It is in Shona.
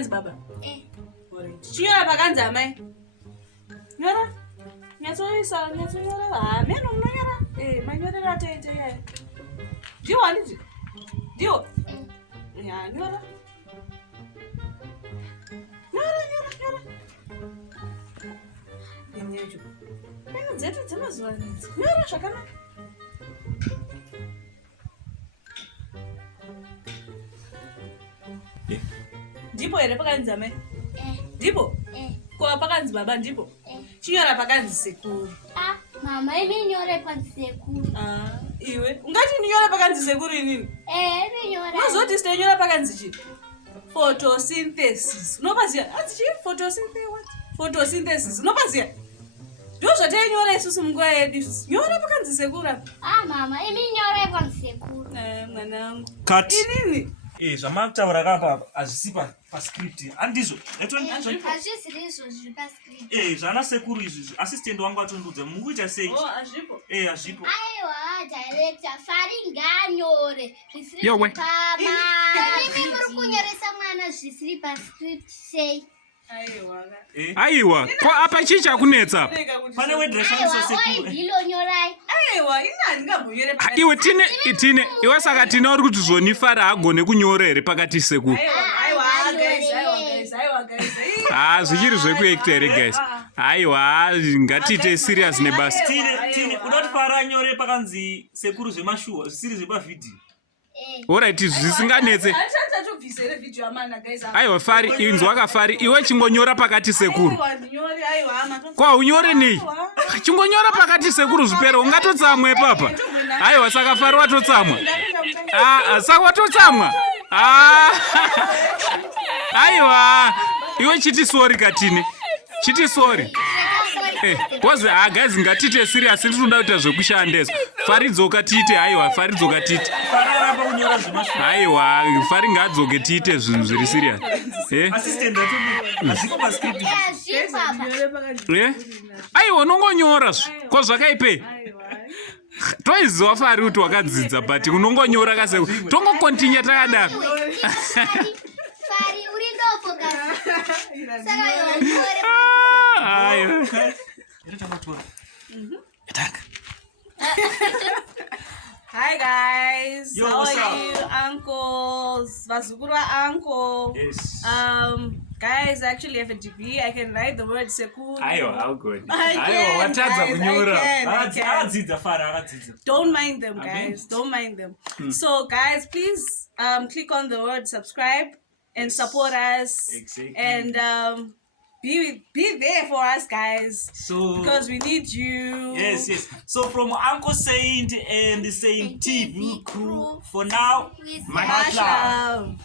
pakanzi baba? Chinyora pakanzi amai? Nyora? Nyatsoisa, nyatsonyora. Meno munonyora? Manyorera tete yaya. Ndiwo handiti? Ndiwo? Ya, nyora. Nyora. Nyejo. Meno dzetu dzemazuva anedzi. Nyora zvakanaka. Ndipo here pakanzi amai? Ndipo? Kwa pakanzi baba ndipo? Chinyora pakanzi sekuru. Mama, imenyore pakanzi sekuru. Iwe ungati ninyora pakanzi sekuru inini? Imenyora. Unozoti sitenyora pakanzi chi? Photosynthesis. Unopaziya? Anzi chi? Photosynthesis. Unopaziya? Ndozvatenyora isusu munguva yedu. Nyora pakanzi sekuru. Mama, imenyore pakanzi sekuru. Mwanangu. Cut. Inini? Zvamataura kapa hazvisi pascript handizvo Hazvisirizo zviri pascript. zvana sekuru izvi assistant wangu atondudza mukuita sei? Hazvipo. Hazvipo. Aiwa, director, fari nganyore zvisiri Yowe. pama. Imi muri kunyoresa mwana zvisiri pascript sei? Aiwa, ko apa chii chakunetsa apa? Pane wedreshanisa sekuru. Oidilonyorai. Aiwa, inani ngambonyore pakanzi. Iwe tine iwe saka tina uri kuti zonifara agone kunyora here pakati sekuru. Aiwa guys. Zvichiri zvekuacta here guys. Aiwa, ngatiite serious nebasa. Tine unoti fara anyore pakanzi sekuru zvemashuwa zvisiri zvepavhidhiyo. Alright, zvisinganetse. Aiwa Fari, inzwa kafari, iwe chingonyora pakati sekuru. Kwa unyore nei? Chingonyora pakati sekuru zvipere, ungatotsamwa papa. Aiwa saka Fari watotsamwa. Saka watotsamwa. Aiwa, iwe chiti sorry katine. Chiti sorry. Kwazi guys ngatite serious tinoda kuita zvekushandezwa. Fari dzoka tiite, aiwa Fari dzoka tiite. Aiwa, Fari ngadzoke tiite zvinhu zviri serious. Assistant hazviko pascript. Aiwa unongonyora ko zvakaipei. Toiziva Fari kuti wakadzidza but unongonyora kase. Tongokontinya takadaro. Fari uri ndofo kasi. Saka yonyore. Aiwa. Hi guys. Yo, how what's are up? you, uncles? Vazukuru wa uncle. Yes. Guys, I actually have a degree. I can write the word sekuru. Aiwa, how good. I can, Aiwa, watadza guys, kunyora. I can. Akadzidza Fara akadzidza. Don't mind them, guys. Don't mind them. So, guys, please click on the word subscribe and support us. Exactly. And be there for us, guys. So Because we need you. yes. So from Uncle Saint and the Saint TV crew, for now, With much Much love. love.